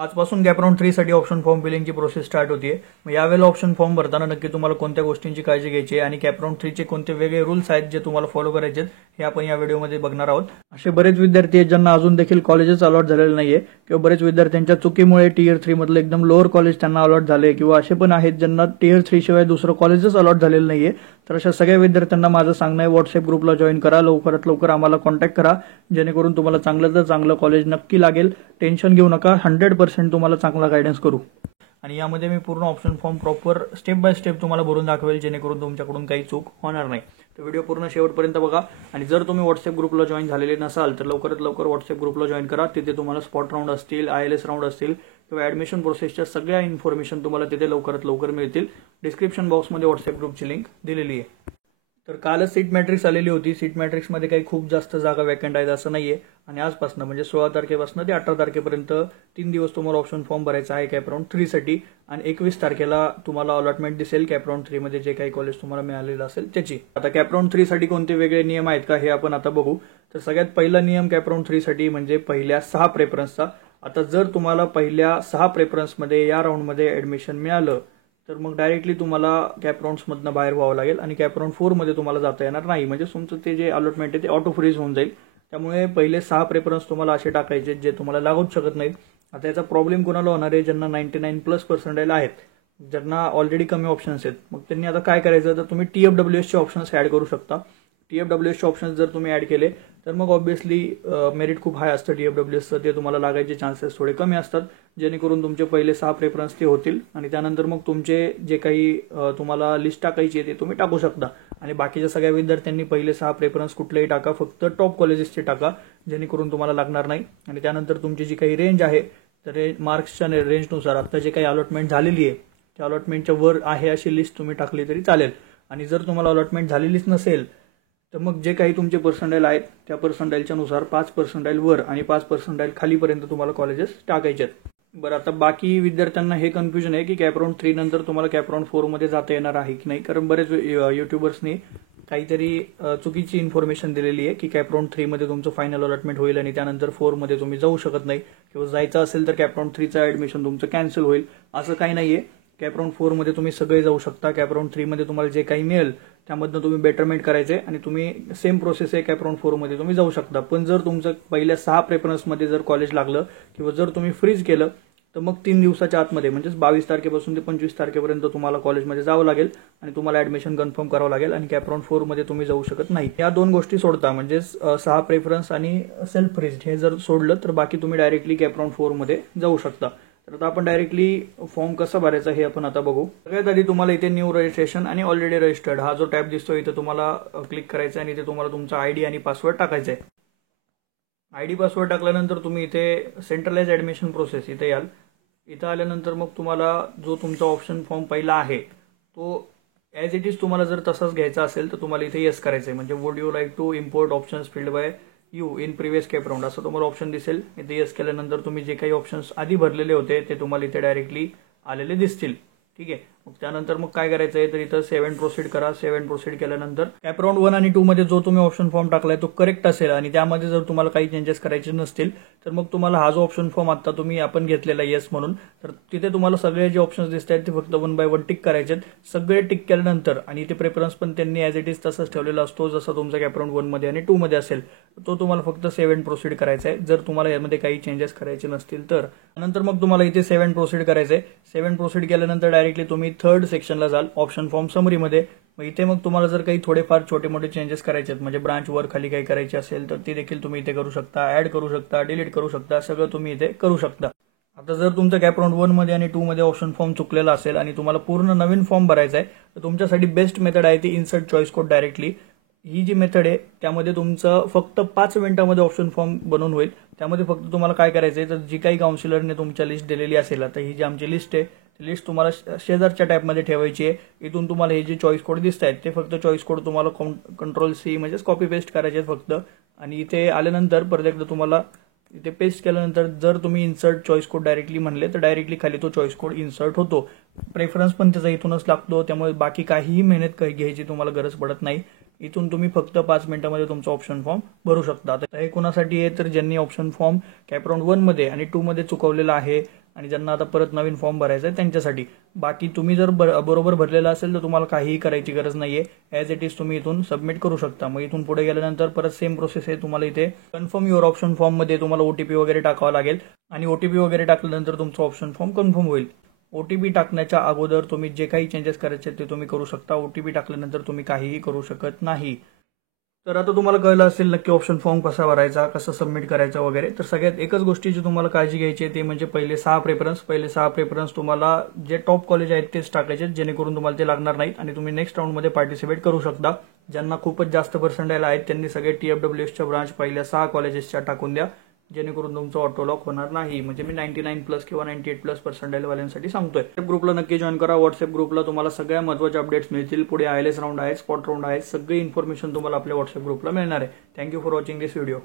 आजपासून कॅपराऊंड 3 साठी option form फिलिंगची process start होते. मग यावेळेला ऑप्शन फॉर्म भरताना नक्की तुम्हाला कोणत्या गोष्टींची काळजी घ्यायची आहे आणि कॅपराऊंड 3 चे कोणते वेगळे रूल्स आहेत जे तुम्हाला फॉलो करायचे आहेत हे आपण या व्हिडिओमध्ये बघणार आहोत. असे बरेच विद्यार्थी आहेत ज्यांना अजून देखील कॉलेजेस अलॉट झालेले नाहीये किंवा बरेच विद्यार्थ्यांच्या चुकीमुळे टियर 3 मधलं एकदम लोअर कॉलेज त्यांना अलॉट झाले किंवा असे पण आहेत ज्यांना टियर 3 शिवाय दुसरं कॉलेजच अलॉट झालेलं नाहीये. तर अशा सगळ्या विद्यार्थ्यांना माझं सांगणं आहे व्हॉट्सअप ग्रुपला जॉईन करा, लवकरात लवकर आम्हाला कॉन्टॅक्ट करा जेणेकरून तुम्हाला चांगलं तर चांगलं कॉलेज नक्की लागेल. टेन्शन घेऊ नका, 100% तुम्हाला चांगला गायडन्स करू. आणि यामध्ये मी पूर्ण option form proper step by step तुम्हाला भरून दाखवेल जेणेकरून तुमच्याकडून काही चूक होणार नाही. तर व्हिडिओ पूर्ण शेवटपर्यंत बघा. आणि जर तुम्ही व्हॉट्सअप ग्रुपला जॉईन झालेले नसाल तर लवकरात लवकर व्हॉट्सअप ग्रुपला जॉईन करा. तिथे तुम्हाला स्पॉट राऊंड असतील, ILS राऊंड असतील किंवा ॲडमिशन प्रोसेसच्या सगळ्या इन्फॉर्मेशन तुम्हाला तिथे लवकरात लवकर मिळतील. डिस्क्रिप्शन बॉक्समध्ये व्हॉट्सअप ग्रुपची लिंक दिलेली आहे. तर कालच सीट मॅट्रिक्स आलेली होती. सीट मॅट्रिक्समध्ये काही खूप जास्त जागा वॅकंट आहेत असं नाहीये. आणि आजपासून म्हणजे 16 तारखेपासून ते 18 तारखेपर्यंत 3 दिवस तुम्हाला ऑप्शन फॉर्म भरायचा आहे कॅपराऊंड 3 साठी. आणि 21 तारखेला तुम्हाला अलॉटमेंट दिसेल कॅपराऊंड 3 मध्ये जे काही कॉलेज तुम्हाला मिळालेलं असेल त्याची. आता कॅपराऊंड 3 साठी कोणते वेगळे नियम आहेत का हे आपण आता बघू. तर सगळ्यात पहिला नियम कॅपराऊंड 3 साठी म्हणजे पहिल्या 6 प्रेफरन्सचा. आता जर तुम्हाला पहिल्या 6 प्रेफरन्समध्ये या राऊंडमध्ये ऍडमिशन मिळालं तर मग डायरेक्टली तुम्हाला कॅपराऊंड्समधनं बाहेर व्हावं लागेल आणि कॅपराऊंड 4 मध्ये तुम्हाला जाता येणार नाही. म्हणजे तुमचं ते जे अलॉटमेंट आहे ते ऑटो फ्रीज होऊन जाईल. त्यामुळे पहिले 6 प्रेफरन्स तुम्हाला असे टाकायचे जे तुम्हाला लागूच शकत नाहीत. आता याचा प्रॉब्लेम कोणाला होणार आहे? ज्यांना 99+ आहेत, ज्यांना ऑलरेडी कमी ऑप्शन्स आहेत, मग त्यांनी आता काय करायचं तर तुम्ही TFWS चे ऑप्शन्स ऍड करू शकता. TFWS चे ऑप्शन्स जर तुम्ही ऍड केले तर मग ऑब्व्हियसली मेरिट खूप हाय असतं TFWSचं, ते तुम्हाला लागायचे चान्सेस थोडे कमी असतात. जेणेकरून तुमचे पहिले 6 प्रेफरन्स ते होतील आणि त्यानंतर मग तुमचे जे काही तुम्हाला लिस्ट टाकायची आहे ते तुम्ही टाकू शकता. आणि बाकीच्या सगळ्या विद्यार्थ्यांनी पहिले 6 प्रेफरन्स कुठलेही टाका, फक्त टॉप कॉलेजेसचे टाका जेणेकरून तुम्हाला लागणार नाही. आणि त्यानंतर तुमची जी काही रेंज आहे तर मार्क्सच्या रेंजनुसार आता जे काही अलॉटमेंट झालेली आहे त्या अलॉटमेंटच्या वर आहे अशी लिस्ट तुम्ही टाकली तरी चालेल. आणि जर तुम्हाला अलॉटमेंट झालेलीच नसेल तर मग जे काही तुमचे पर्सेंटाईल आहेत त्या पर्सेंटाईलच्या नुसार 5 पर्सेंटाईल वर आणि 5 पर्सेंटाईल खालीपर्यंत तुम्हाला कॉलेजेस टाकायचे आहेत. बरं, आता बाकी विद्यार्थ्यांना हे कन्फ्युजन आहे की कॅपराऊंड 3 नंतर तुम्हाला कॅपराऊंड 4 मध्ये जाता येणार आहे की नाही. कारण बरेच युट्यूबर्सनी काहीतरी चुकीची इन्फॉर्मेशन दिलेली आहे की कॅपराऊंड 3 मध्ये तुमचं फायनल अलॉटमेंट होईल आणि त्यानंतर 4 मध्ये तुम्ही जाऊ शकत नाही किंवा जायचं असेल तर कॅपराऊंड 3चं ऍडमिशन तुमचं कॅन्सल होईल. असं काही नाहीये. कॅपराऊंड 4 मध्ये तुम्ही सगळे जाऊ शकता. कॅपराऊंड 3 मध्ये तुम्हाला जे काही मिळेल त्यामधनं तुम्ही बेटरमेंट करायचे आणि तुम्ही सेम प्रोसेस आहे कॅपराऊंड 4 मध्ये तुम्ही जाऊ शकता. पण जर तुमचं पहिल्या 6 प्रेफरन्समध्ये जर कॉलेज लागलं किंवा जर तुम्ही फ्रीज केलं तर मग 3 दिवसाच्या आतमध्ये म्हणजेच 22 तारखेपासून ते 25 तारखेपर्यंत तुम्हाला कॉलेजमध्ये जावं लागेल आणि तुम्हाला ऍडमिशन कन्फर्म करावं लागेल आणि कॅपराऊंड 4 मध्ये तुम्ही जाऊ शकत नाही. या 2 गोष्टी सोडता म्हणजेच 6 प्रेफरन्स आणि सेल्फ फ्रीज हे जर सोडलं तर बाकी तुम्ही डायरेक्टली कॅपराऊंड 4 मध्ये जाऊ शकता. तर आता आपण डायरेक्टली फॉर्म कसा भरायचा हे आपण आता बघू. सगळ्यात आधी तुम्हाला इथे न्यू रजिस्ट्रेशन आणि ऑलरेडी रजिस्टर्ड हा जो टॅब दिसतो इथे तुम्हाला क्लिक करायचा आणि इथे तुम्हाला तुमचा ID आणि पासवर्ड टाकायचा आहे. ID पासवर्ड टाकल्यानंतर तुम्ही इथे सेंट्रलाइज ऍडमिशन प्रोसेस इथे याल. इथं आल्यानंतर मग तुम्हाला जो तुमचा ऑप्शन फॉर्म पहिला आहे तो ॲज इट इज तुम्हाला जर तसाच घ्यायचा असेल तर तुम्हाला इथे येस करायचं आहे. म्हणजे would you like to import options filled by you in previous CAP round असं तुम्हाला ऑप्शन दिसेल. इथे येस केल्यानंतर तुम्ही जे काही ऑप्शन्स आधी भरलेले होते ते तुम्हाला इथे डायरेक्टली आलेले दिसतील. ठीक आहे. मग त्यानंतर मग काय करायचं आहे तर इथं सेव्ह अँड प्रोसीड करा. सेव्ह अँड प्रोसीड केल्यानंतर कॅपराऊंड 1 आणि 2 मध्ये जो तुम्ही ऑप्शन फॉर्म टाकलाय तो करेक्ट असेल आणि त्यामध्ये जर तुम्हाला काही चेंजेस करायचे नसतील तर मग तुम्हाला हा जो ऑप्शन फॉर्म आता तुम्ही आपण घेतलेला येस म्हणून तर तिथे तुम्हाला सगळे जे ऑप्शन्स दिसत आहेत ते फक्त 1 बाय 1 टिक करायचे आहेत. सगळे टिक केल्यानंतर आणि इथे प्रेफरन्स पण त्यांनी ॲज इट इज तसंच ठेवलेला असतो जसा तुमचा कॅपराऊंड 1 मध्ये आणि 2 मध्ये असेल तो तुम्हाला फक्त सेव्ह अँड प्रोसीड करायचा आहे जर तुम्हाला यामध्ये काही चेंजेस करायचे नसतील तर. नंतर मग तुम्हाला इथे सेव्ह अँड प्रोसीड करायचं आहे. सेव्ह अँड प्रोसीड केल्यानंतर डायरेक्टली तुम्ही 3rd सेक्शनला जाल ऑप्शन फॉर्म समरीमध्ये. मग इथे मग तुम्हाला जर काही थोडेफार छोटे मोठे चेंजेस करायचे आहेत म्हणजे ब्रांच वर खाली काही करायचे असेल तर ते देखील तुम्ही इथे करू शकता. ऍड करू शकता, डिलीट करू शकता, सगळं तुम्ही इथे करू शकता. आता जर तुमचं कॅपराऊंड 1 मध्ये आणि 2 मध्ये ऑप्शन फॉर्म चुकलेला असेल आणि तुम्हाला पूर्ण नवीन फॉर्म भरायचा आहे तर तुमच्यासाठी बेस्ट मेथड आहे ती इन्सर्ट चॉईस कोड डायरेक्टली. ही जी मेथड आहे त्यामध्ये तुमचं फक्त 5 मिनिटांमध्ये ऑप्शन फॉर्म बनवून होईल. त्यामध्ये फक्त तुम्हाला काय करायचं आहे तर जी काही काउन्सिलरने तुमच्या लिस्ट दिलेली असेल, आता ही जी आमची लिस्ट आहे लिस्ट तुम्हाला शेजारच्या टॅबमध्ये ठेवायची आहे. इथून तुम्हाला हे जे चॉईस कोड दिसत आहेत ते फक्त चॉईस कोड तुम्हाला कंट्रोल-C म्हणजेच कॉपी पेस्ट करायचे आहेत फक्त. आणि इथे आल्यानंतर परत एकदा तुम्हाला इथे पेस्ट केल्यानंतर जर तुम्ही इन्सर्ट चॉईस कोड डायरेक्टली म्हणले तर डायरेक्टली खाली तो चॉईस कोड इन्सर्ट होतो. प्रेफरन्स पण त्याचा इथूनच लागतो त्यामुळे बाकी काहीही मेहनत काही घ्यायची तुम्हाला गरज पडत नाही. इथून तुम्ही फक्त 5 मिनिटांमध्ये तुमचा ऑप्शन फॉर्म भरू शकता. हे कोणासाठी आहे तर ज्यांनी ऑप्शन फॉर्म कॅपराऊंड 1 मध्ये आणि 2 मध्ये चुकवलेला आहे आणि ज्यांना आता परत नवीन फॉर्म भरायचा आहे त्यांच्यासाठी. बाकी तुम्ही जर बरोबर भरलेला असेल तर तुम्हाला काहीही करायची गरज नाही आहे. ॲज इट इज तुम्ही इथून सबमिट करू शकता. मग इथून पुढे गेल्यानंतर परत सेम प्रोसेस आहे. तुम्हाला इथे कन्फर्म युअर ऑप्शन फॉर्ममध्ये तुम्हाला OTP वगैरे टाकावा लागेल आणि OTP वगैरे टाकल्यानंतर तुमचा ऑप्शन फॉर्म कन्फर्म होईल. OTP टाकण्याच्या अगोदर तुम्ही जे काही चेंजेस करायचे ते तुम्ही करू शकता. OTP टाकल्यानंतर तुम्ही काहीही करू शकत नाही. तर आता तुम्हाला कळलं असेल नक्की ऑप्शन फॉर्म कसा भरायचा, कसं सबमिट करायचं वगैरे. तर सगळ्यात एकच गोष्टीची तुम्हाला काळजी घ्यायची आहे ते म्हणजे पहिले 6 प्रेफरन्स तुम्हाला जे टॉप कॉलेज आहेत तेच टाकायचे, जेणेकरून तुम्हाला ते लागणार नाहीत आणि तुम्ही नेक्स्ट राऊंडमध्ये पार्टिसिपेट करू शकता. ज्यांना खूपच जास्त पर्सेंटाईल आहेत त्यांनी सगळे TFWSच्या ब्रांच पहिल्या 6 कॉलेजेसच्या टाकून द्या, जेणेकरून तुमचं ऑटोलॉक होणार नाही. म्हणजे मी 99+ किंवा 98+ पर्सेंटाईल वाल्यांसाठी सांगतोय. ग्रुपला नक्की जॉईन करा. व्हॉट्सअप ग्रुपला तुम्हाला सगळ्या महत्त्वाचे अपडेट्स मिळतील. पुढे ILS राऊंड आहे, स्पॉट राऊंड आहे, सगळी इन्फॉर्मेशन तुम्हाला आपल्या व्हॉट्सअप ग्रुपला मिळणार आहे. Thank you for watching this video.